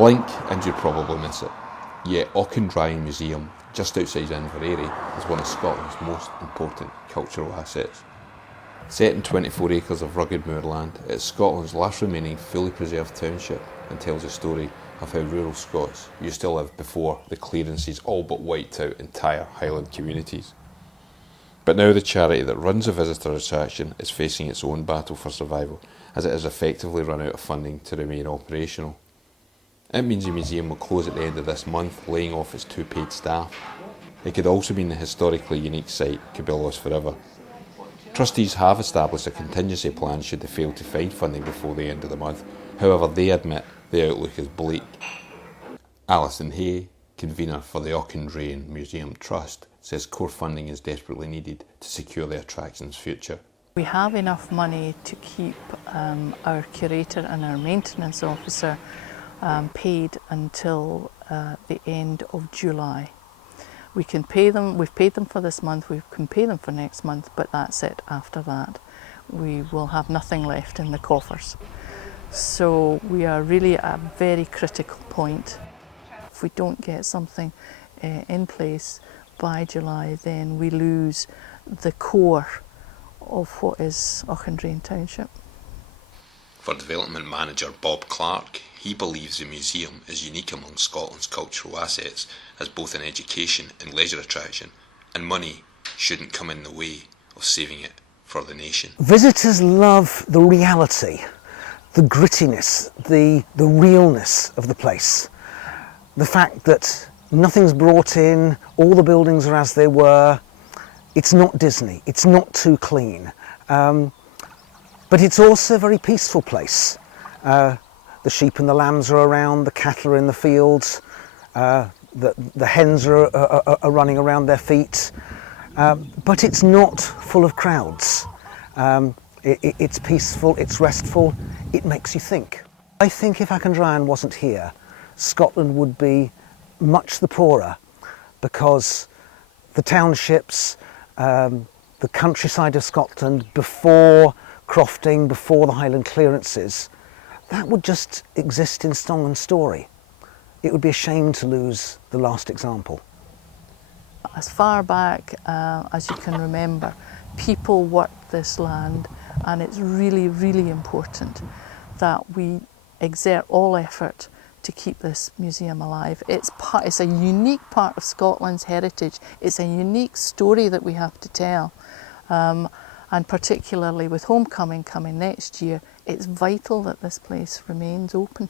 Blink and you'd probably miss it. Yet Auchindrain Museum, just outside Inverary, is one of Scotland's most important cultural assets. Set in 24 acres of rugged moorland, it is Scotland's last remaining fully preserved township and tells a story of how rural Scots used to live before the clearances all but wiped out entire Highland communities. But now the charity that runs the visitor attraction is facing its own battle for survival, as it has effectively run out of funding to remain operational. It means the museum will close at the end of this month, laying off its 2 paid staff. It could also mean the historically unique site could be lost forever. Trustees have established a contingency plan should they fail to find funding before the end of the month. However, they admit the outlook is bleak. Alison Hay, convener for the Auchindrain Museum Trust, says core funding is desperately needed to secure the attraction's future. We have enough money to keep our curator and our maintenance officer paid until the end of July. We can pay them, we've paid them for this month, we can pay them for next month, but that's it. After that, we will have nothing left in the coffers. So we are really at a very critical point. If we don't get something in place by July, then we lose the core of what is Auchindrain Township. For development manager Bob Clark, he believes the museum is unique among Scotland's cultural assets as both an education and leisure attraction, and money shouldn't come in the way of saving it for the nation. Visitors love the reality, the grittiness, the realness of the place. The fact that nothing's brought in, all the buildings are as they were. It's not Disney, it's not too clean. But it's also a very peaceful place. The sheep and the lambs are around, the cattle are in the fields, the hens are running around their feet. But it's not full of crowds. It's peaceful, it's restful, it makes you think. I think if Auchindrain wasn't here, Scotland would be much the poorer, because the townships, the countryside of Scotland before crofting, before the Highland clearances, that would just exist in song and story. It would be a shame to lose the last example. As far back as you can remember, people worked this land, and it's really, really important that we exert all effort to keep this museum alive. It's a unique part of Scotland's heritage. It's a unique story that we have to tell. And particularly with homecoming coming next year, it's vital that this place remains open.